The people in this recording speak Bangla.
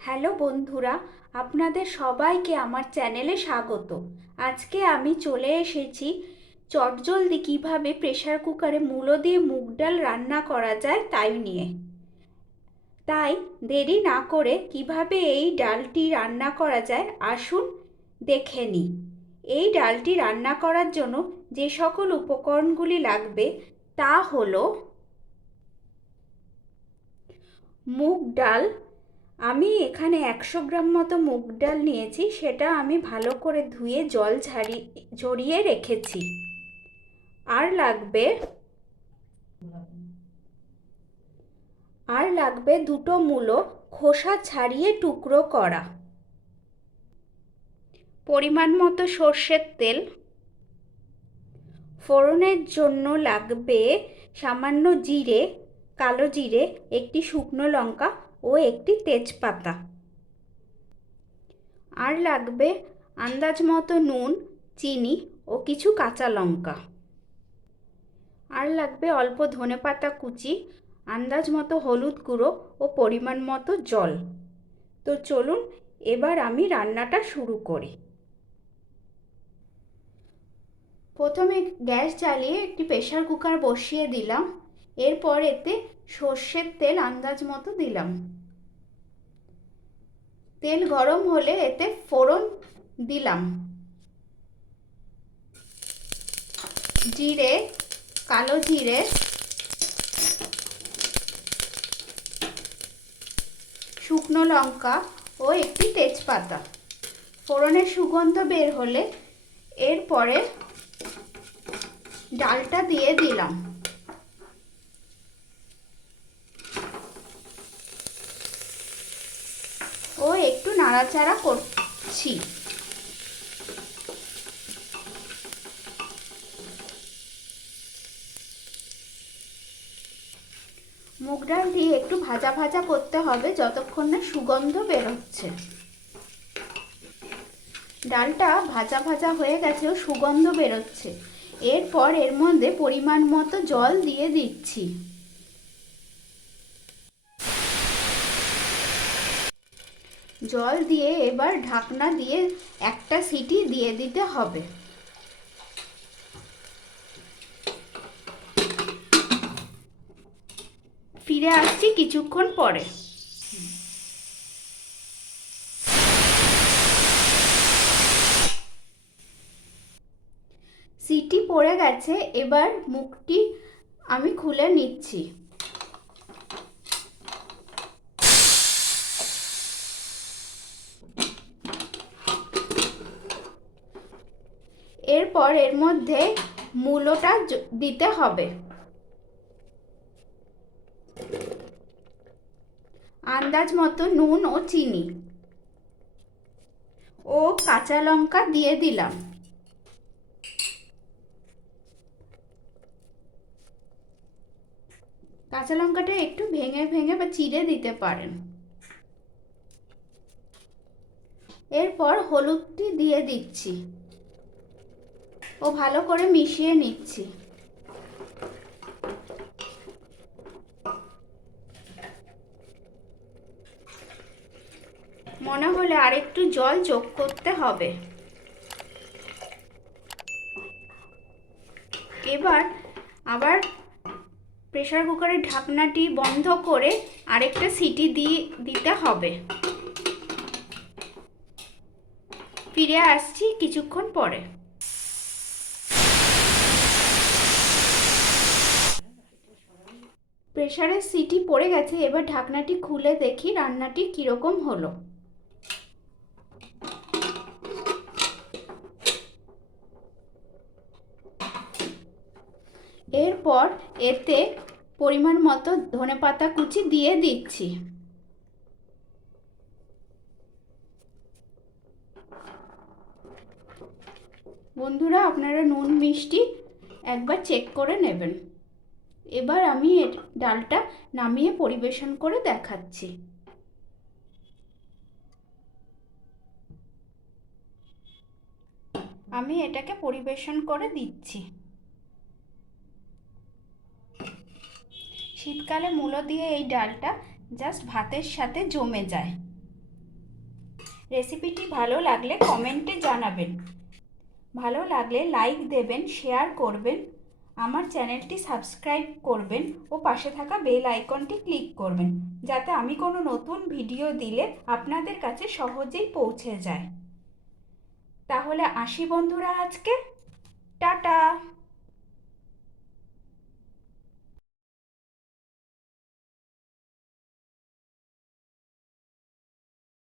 হ্যালো বন্ধুরা, আপনাদের সবাইকে আমার চ্যানেলে স্বাগত। আজকে আমি চলে এসেছি চটজলদি কিভাবে প্রেসার কুকারে মূলো দিয়ে মুগ ডাল রান্না করা যায় তাই নিয়ে। তাই দেরি না করে কিভাবে এই ডালটি রান্না করা যায় আসুন দেখে নিই। এই ডালটি রান্না করার জন্য যে সকল উপকরণগুলি লাগবে তা হলো মুগ ডাল। আমি এখানে 100 গ্রাম মতো মুগ ডাল নিয়েছি, সেটা আমি ভালো করে ধুয়ে জল ঝরিয়ে রেখেছি। আর লাগবে দুটো মূলো খোসা ছাড়িয়ে টুকরো করা, পরিমাণ মতো সর্ষের তেল, ফোড়নের জন্য লাগবে সামান্য জিরে, কালো জিরে, একটি শুকনো লঙ্কা ও একটি তেজপাতা। আর লাগবে আন্দাজ মতো নুন, চিনি ও কিছু কাঁচা লঙ্কা। আর লাগবে অল্প ধনেপাতা কুচি, আন্দাজ মতো হলুদ গুঁড়ো ও পরিমাণ মতো জল। তো চলুন এবার আমি রান্নাটা শুরু করি। প্রথমে গ্যাস জ্বালিয়ে একটি প্রেসার কুকার বসিয়ে দিলাম। এরপর এতে সর্ষের তেল আন্দাজ মতো দিলাম। তেল গরম হলে এতে ফোড়ন দিলাম। জিরে, কালো জিরে, শুকনো লঙ্কা ও একটি তেজপাতা। ফোড়নের সুগন্ধ বের হলে এরপরে ডালটা দিয়ে দিলাম ও একটু নাড়াচাড়া করছি। মুগ ডাল দিয়ে একটু ভাজা ভাজা করতে হবে যতক্ষণ না সুগন্ধ বেরোচ্ছে। ডালটা ভাজা ভাজা হয়ে গেছে ও সুগন্ধ বেরোচ্ছে। এরপর এর মধ্যে পরিমাণ মতো জল দিয়ে দিচ্ছি। জল দিয়ে এবার ঢাকনা দিয়ে একটা সিটি দিয়ে দিতে হবে। ফিরে আসছি কিছুক্ষণ পরে। সিটি পড়ে গেছে, এবার মুখটি আমি খুলে নিচ্ছি। এরপর এর মধ্যে মূলোটা দিতে হবে। আন্দাজ মতো নুন ও চিনি ও কাঁচা লঙ্কা দিয়ে দিলাম। কাঁচা লঙ্কাটা একটু ভেঙে ভেঙে বা চিড়ে দিতে পারেন। এরপর হলুদটি দিয়ে দিচ্ছি ও ভালো করে মিশিয়ে নিচ্ছি। মনে হলে আরেকটু জল যোগ করতে হবে। এবার আবার প্রেসার কুকারের ঢাকনাটি বন্ধ করে আরেকটা সিটি দিতে হবে। ফিরে আসছি কিছুক্ষণ পরে। প্রেসারের সিটি পড়ে গেছে, এবার ঢাকনাটি খুলে দেখি রান্নাটি কিরকম হলো। এরপর এতে পরিমাণ মতো ধনেপাতা কুচি দিয়ে দিচ্ছি। বন্ধুরা, আপনারা নুন মিষ্টি একবার চেক করে নেবেন। এবার আমি ডালটা নামিয়ে পরিবেশন করে দেখাচ্ছি। আমি এটাকে পরিবেশন করে দিচ্ছি। শীতকালে মূলো দিয়ে এই ডালটা জাস্ট ভাতের সাথে জমে যায়। রেসিপিটি ভালো লাগলে কমেন্টে জানাবেন। ভালো লাগলে লাইক দেবেন, শেয়ার করবেন, আমার চ্যানেলটি সাবস্ক্রাইব করবেন ও পাশে থাকা বেল আইকনটি ক্লিক করবেন, যাতে আমি কোনো নতুন ভিডিও দিলে আপনাদের কাছে সহজেই পৌঁছে যায়। তাহলে আসি বন্ধুরা আজকে।